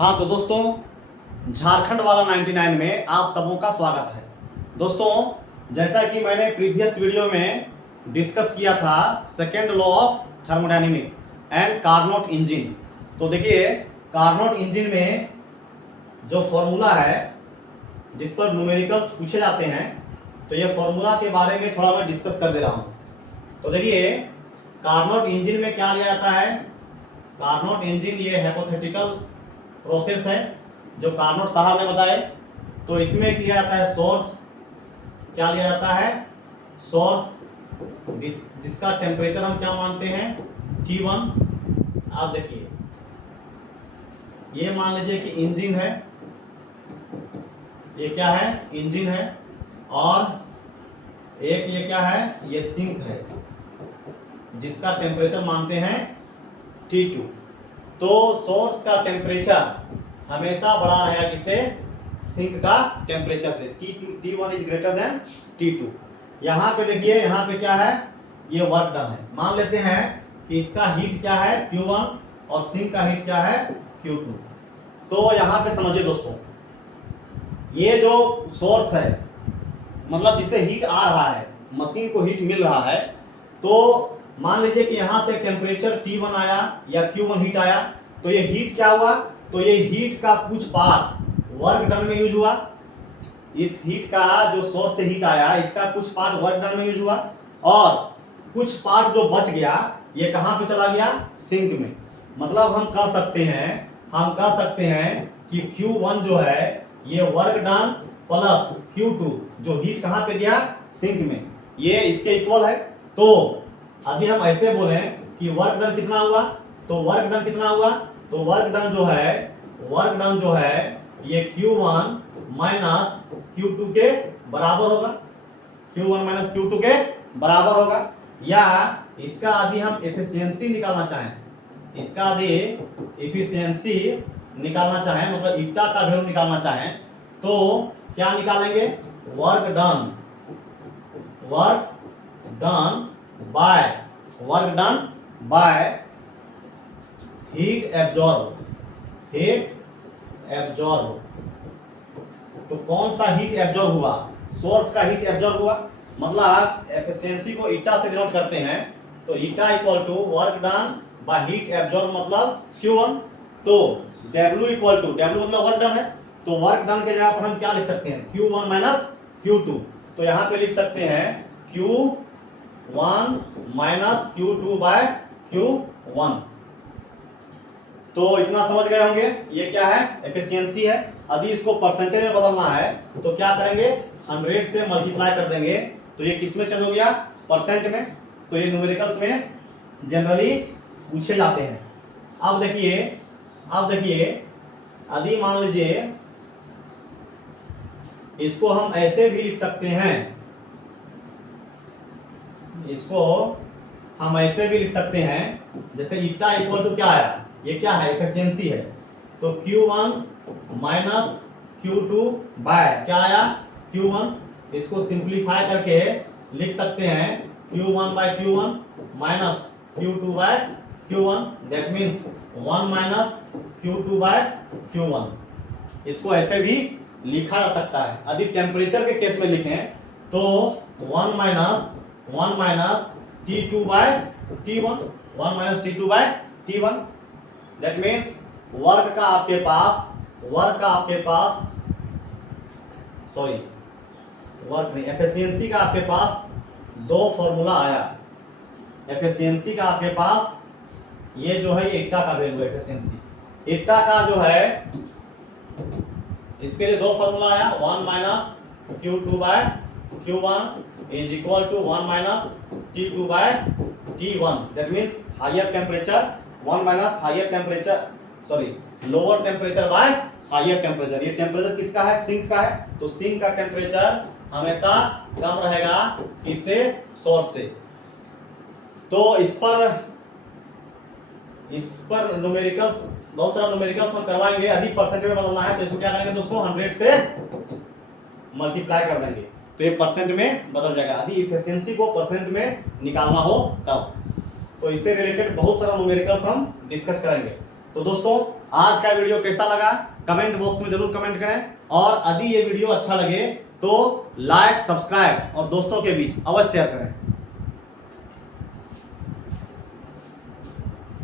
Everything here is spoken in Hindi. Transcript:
हाँ तो दोस्तों, झारखंड वाला 99 में आप सबों का स्वागत है। दोस्तों, जैसा कि मैंने प्रीवियस वीडियो में डिस्कस किया था second law of thermodynamic and Carnot engine. तो देखिए, कार्नोट इंजन में जो फॉर्मूला है जिस पर न्यूमेरिकल्स पूछे जाते हैं, तो ये फॉर्मूला के बारे में थोड़ा मैं डिस्कस कर दे रहा हूँ। तो देखिए, कार्नोट इंजन में क्या लिया जाता है। कार्नोट इंजन ये हाइपोथेटिकल प्रोसेस है जो कार्नोट साहब ने बताए। तो इसमें किया जाता है सोर्स, क्या लिया जाता है, सोर्स जिसका टेम्परेचर हम क्या मानते हैं, T1। आप देखिए, ये मान लीजिए कि इंजन है, ये क्या है, इंजन है, और एक ये क्या है, ये सिंक है जिसका टेम्परेचर मानते हैं T2। तो सोर्स का टेम्परेचर हमेशा बड़ा रहेगा किसे, सिंक का टेम्परेचर से। T1 is greater than T2। यहाँ पे देखिए, यहाँ पे क्या है, ये वर्क डन है। मान लेते हैं कि इसका हीट क्या है Q1 और सिंक का हीट क्या है Q2। तो यहाँ पे समझिए दोस्तों, ये जो सोर्स है, मतलब जिसे हीट आ रहा है, मशीन को हीट मिल रहा है, तो मान लीजिए कि यहाँ से टेम्परेचर T1 आया या Q1 हीट आया, तो ये हीट क्या हुआ, तो ये हीट का कुछ पार्ट वर्क डन में यूज हुआ। इस हीट का जो सोर्स से हीट आया, इसका कुछ पार्ट वर्क डन में यूज हुआ, और कुछ पार्ट जो बच गया ये कहाँ पे चला गया, सिंक में। मतलब हम कह सकते हैं कि Q1 जो है ये वर्क डन प्लस Q2 जो हीट कहाँ पे गया, सिंक में, ये इसके इक्वल है। तो यदि हम ऐसे बोले कि वर्क डन कितना हुआ, तो वर्क डन कितना हुआ, तो वर्क डन जो है ये Q1 माइनस Q2 के बराबर होगा, Q1 माइनस Q2 के बराबर होगा। या इसका यदि हम एफिशिएंसी निकालना चाहें, मतलब ईटा का वैल्यू निकालना चाहें, तो क्या निकालेंगे, work done by heat absorb. तो कौन सा हीट एब्जॉर्ब हुआ, सोर्स का हीट एब्जॉर्ब हुआ। मतलब आप एफिशिएंसी को ईटा से डिनोट करते हैं, तो eta equal to work done by heat absorb मतलब Q1। तो W मतलब वर्क डन है, तो वर्क डन के जगह पर हम क्या लिख सकते हैं, Q1 माइनस Q2। तो यहाँ पे लिख सकते हैं Q1 minus Q2 by Q1। तो इतना समझ गए होंगे, ये क्या है, एफिशिएंसी है। यदि इसको परसेंटेज में बदलना है तो क्या करेंगे, 100 से मल्टीप्लाई कर देंगे, तो ये किस में चेंज हो गया, परसेंट में। तो ये न्यूमेरिकल्स में जनरली पूछे जाते हैं। अब देखिए, यदि मान लीजिए इसको हम ऐसे भी लिख सकते हैं, जैसे ईटा इक्वल टू क्या आया, ये क्या है, एफिशिएंसी है। तो Q1 माइनस Q2 बाय क्या आया, Q1। इसको सिंप्लीफाई करके लिख सकते हैं Q1 by Q1 minus Q2 by Q1। That means 1 minus Q2 by Q1। इसको ऐसे भी लिखा जा सकता है। यदि टेम्परेचर के केस में लिखें तो 1 minus T2 by T1, 1 minus T2 by T1। That means work का एफिशिएंसी का आपके पास दो फॉर्मूला आया। एफिशिएंसी का आपके पास ये जो है, ये ईटा का वैल्यू एफिशिएंसी, ईटा का जो है, इसके लिए दो फॉर्मूला आया, 1 minus Q2 by Q1 is equal to 1 minus T2 by T1। That means higher temperature 1 minus lower temperature by higher temperature. ये टेम्परेचर किसका है, सिंक का है। तो सिंक का टेम्परेचर हमेशा कम रहेगा किससे, सोर्स से। तो इस पर न्यूमेरिकल्स, बहुत सारा न्यूमेरिकल्स हम करवाएंगे। यदि परसेंटेज में बदलना है तो इसको क्या करेंगे दोस्तों, 100 से मल्टीप्लाई कर देंगे, तो ये परसेंट में बदल जाएगा। यदि एफिशिएंसी को परसेंट में निकालना हो तब। तो इससे रिलेटेड बहुत सारा न्यूमेरिकल्स हम डिस्कस करेंगे। तो दोस्तों आज का वीडियो कैसा लगा कमेंट बॉक्स में जरूर कमेंट करें, और यदि ये वीडियो अच्छा लगे तो लाइक, सब्सक्राइब और दोस्तों के बीच अवश्य शेयर करें।